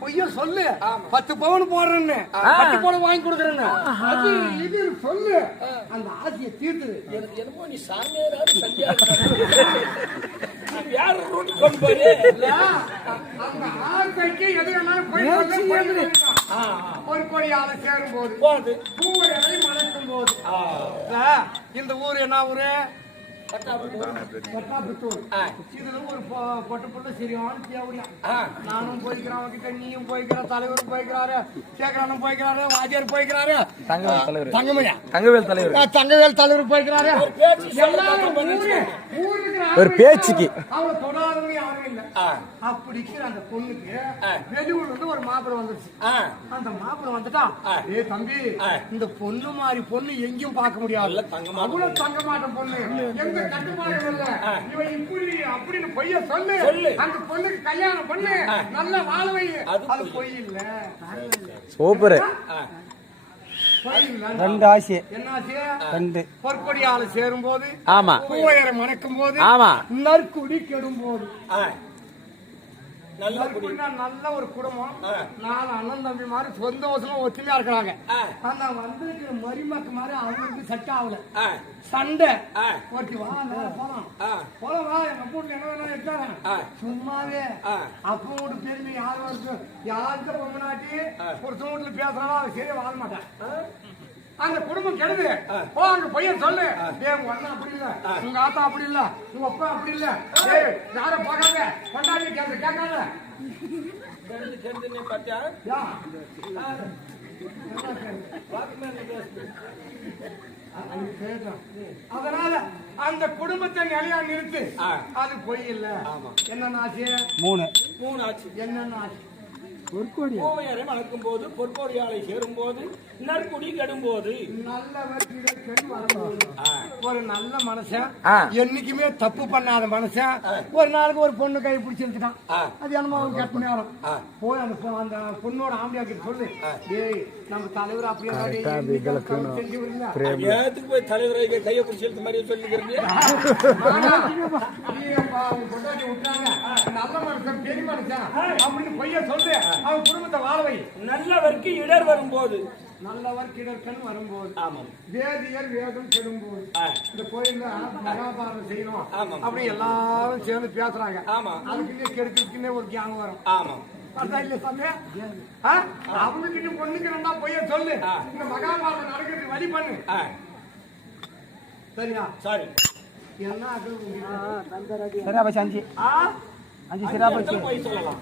பொய்ய சொல்லு. பத்து பவுன் போடுறேன்னு. பத்து பவுன் வாங்கி கொடுக்குறேன்னு. அது இது சொல்லு. அந்த ஆசையை எனக்கு என்னமோ நீ சாமியாராவது கொண்டு அந்த ஆசைக்கு எது வேணாலும் போய். ஒரு கொடியால சேரும் போது மணக்கும் போது இந்த ஊர் என்ன ஊரு? நானும் போய்க்கிறேன் நீயும் போய்க்கிற தலைவரும் போய்க்கிறாரு சேகரனும் போய்க்கிறாரு வாத்தியார் போய்க்கிறாரு தங்கவேல் தலைவர் தங்கமையா தங்கவேல் தலைவர் தங்கவேல் தலைவர் போய்க்கிறாரு ஒரு பேச்சுக்கு. அவளை தொடாதவங்க யாரும் இல்ல அப்படிக்கு அந்த பொண்ணுக்கு வெளியூர்ல இருந்து ஒரு மாப்பிள்ளை வந்துருச்சு அந்த மாப்பிள்ளை வந்துட்டா ஏ தம்பி இந்த பொண்ணு. மாதிரி பொண்ணு எங்கேயும் பார்க்க முடியாது அவ்வளவு தங்க மாட்டேன் பொண்ணு எந்த கட்டுப்பாடும் இல்ல. இவன் இப்படி அப்படின்னு பொய்ய சொல்லு. சொல்லு. அந்த பொண்ணுக்கு கல்யாணம் பண்ணு. நல்ல வாழ வை. அது பொய் இல்ல. சூப்பர். ரெண்டு ஆசை. ரெண்டு. பொற்கொடியால சேரும் போது ஆமா. பூவையரை மணக்கும் போது ஆமா. நற்குடி கெடும் போது. நல்ல ஒரு குடும்பம். நாலு அண்ணன் தம்பி மாதிரி சந்தோஷமா ஒத்துமையா இருக்கிறாங்க. ஆனா வந்திருக்கிற மருமக்கு மாதிரி அவங்களுக்கு செட் ஆகல. சண்டை. ஓட்டி வா போலாம். போலாம் வா எங்க வீட்டுல என்ன வேணா எடுத்தாங்க ஆ. சும்மாவே. ஆ. அப்பவோட பெருமை யார் யாருக்கு பொம்மனாட்டி ஒரு வீட்டுல பேசுறாலும் சரியா வாழ மாட்டேன். அந்த குடும்பம் கெடுது. போ அங்க பையன் சொல்லு. உங்க அண்ணன் அப்படி இல்ல. உங்க ஆத்தா அப்படி இல்ல. உங்க அப்பா அப்படி இல்ல. டேய் யார பார்க்காத? கொண்டாடி கேட்க கேட்காத? யா. அது கேட்கும். அதனால அந்த குடும்பத்தை நிலையா நிறுத்து. அது பொய் இல்ல. என்ன ஆச்சு மூணு. மூணு ஆச்சு. என்னென்ன ஆச்சு கோவையரை மணக்கும் போது பொற்கோடியாலை சேரும் போது நற்குடி கெடும் போது. ஒரு நல்ல மனுஷன். என்னைக்குமே தப்பு பண்ணாத மனுஷன் ஒரு நாளுக்கு ஒரு பொண்ணு கை பிடிச்சிருச்சுட்டான் ஆ. அது என்னமோ கெட்ட நேரம். போய் அந்த பொண்ணோட ஆம்பியா கிட்ட சொல்லு. டேய் நம்ம தலைவர் அப்படியே. ஏத்துக்கு போய் தலைவரை கையை பிடிச்சி இழுத்த மாதிரி சொல்லிக்கிறது ஆனா, நீ அப்பா, உன் பொண்டாட்டி விட்டாங்க. நல்ல மனுஷன் பெரிய மனுஷன். அப்படின்னு பொய்ய சொல்லு. அவன் குடும்பத்தை வாழ வை. நல்லவருக்கு இடர் வரும்போது. நல்லவர் கிடக்கன் வரும்போது. ஆமாம். வேதியர் வேதம் கெடும்போது. இந்த கோயில்ல மகாபாரதம் செய்யணும். அப்படி எல்லாரும் சேர்ந்து பேசுறாங்க. ஆமா. அதுக்குன்னே கெடுக்கிறதுக்குன்னே ஒரு தியானம் வரும். ஆமாம். அதான் இல்ல சாமி. ஆ? அவங்க கிட்ட பொண்ணுக்கு ரெண்டா பொய்ய சொல்லு. இந்த மகாபாரதம் நடக்கிறதுக்கு வழி பண்ணு. சரியா? சரி. என்ன அது உங்களுக்கு? சரியா போச்சு அஞ்சு ஆ? அஞ்சு சரியா போச்சு அடுத்த போய் சொல்லலாம்?